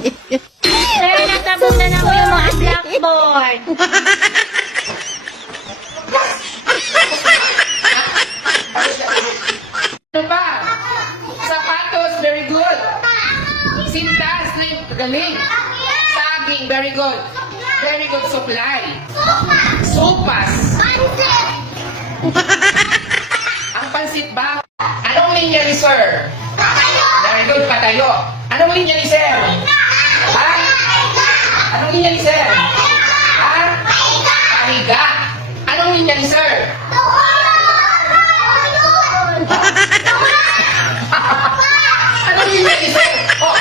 Sir, natabog na namin yung mga blackboard. Ano pa? Sapatos, very good. Sintas, na yung galing. Saging, very good. Very good supply. Sopas. Ang pansit ba? Anong linya ni sir? Very good, patayo. Anong linya ni sir? Ha? Anong linya ni sir? Ha? Pahiga. Anong linya ni sir? Anong linya ni sir? Oh.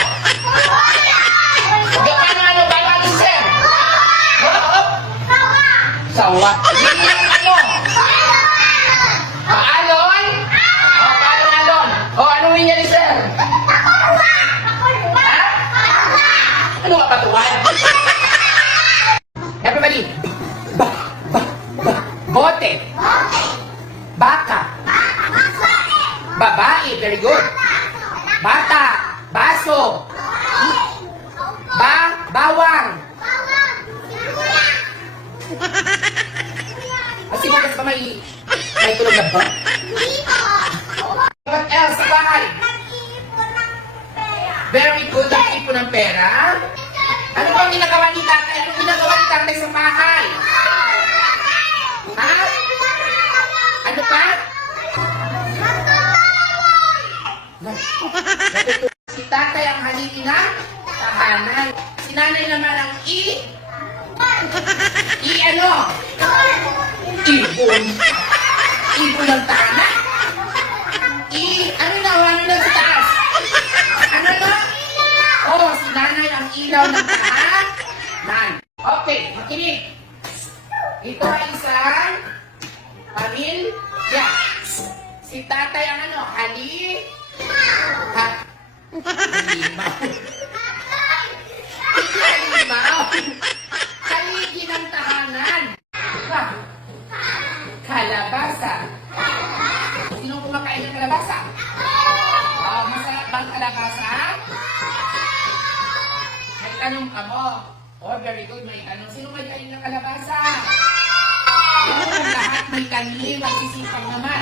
Paano, ano, paano, ano, sir? Oh. Sawa. Ka patuwan? Everybody. Ba, ba, ba. Bote. Baka. Babae. Very good. Bata. Baso. Ba, bawang. Kasi bukas pa may, may tulog na ba? What else sa bahay? Very good ang ipon ng pera. Ano bang ginagawa ni tatay? Ano ginagawa ni tatay sa bahay? Ha? Ano pa? Si tatay ang haligi na tahanan. Si nanay naman ang i... I ano? Ibon. Ibon ng tahanan? I... Ano na? Ano na sa taas? Ano na? Oh, si nanay ang ilaw ng tahanan. Nan. Okay, makinig. Ito ay isang pamilya. Si tatay ang ano? Hali... Ha? Halimaw. Halimaw. Haligi ng tahanan. Ha? Kalabasa. Sino kumakain ng kalabasa? Oh, masarap bang kalabasa? Tanong ka mo. Oh, very good. May tanong. Sino may kain ng kalabasa? Oh, lahat may kanin. Magsisipag naman.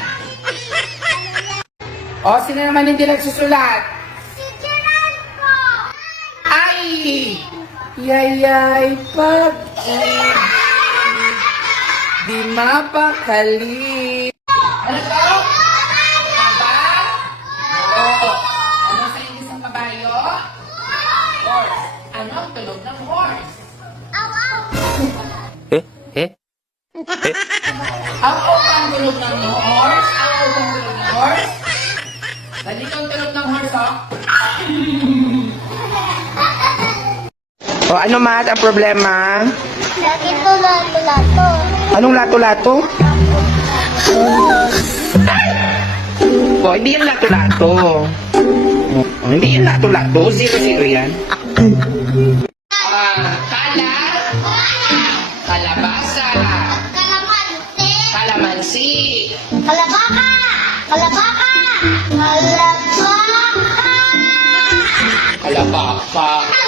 Oh, sino naman hindi nagsusulat? Ay! Yayay pag Di mapakali. Ang ang tulog ng horse? Ang ang tulog ng horse? Ganito ang tulog ng horse, oh. O ano mat ang problema? Lagi to lato-lato. Anong lato-lato? O, hindi yan lato-lato. O, hindi yan lato-lato. Zero-zero yan. Ah, 哎呀爸爸。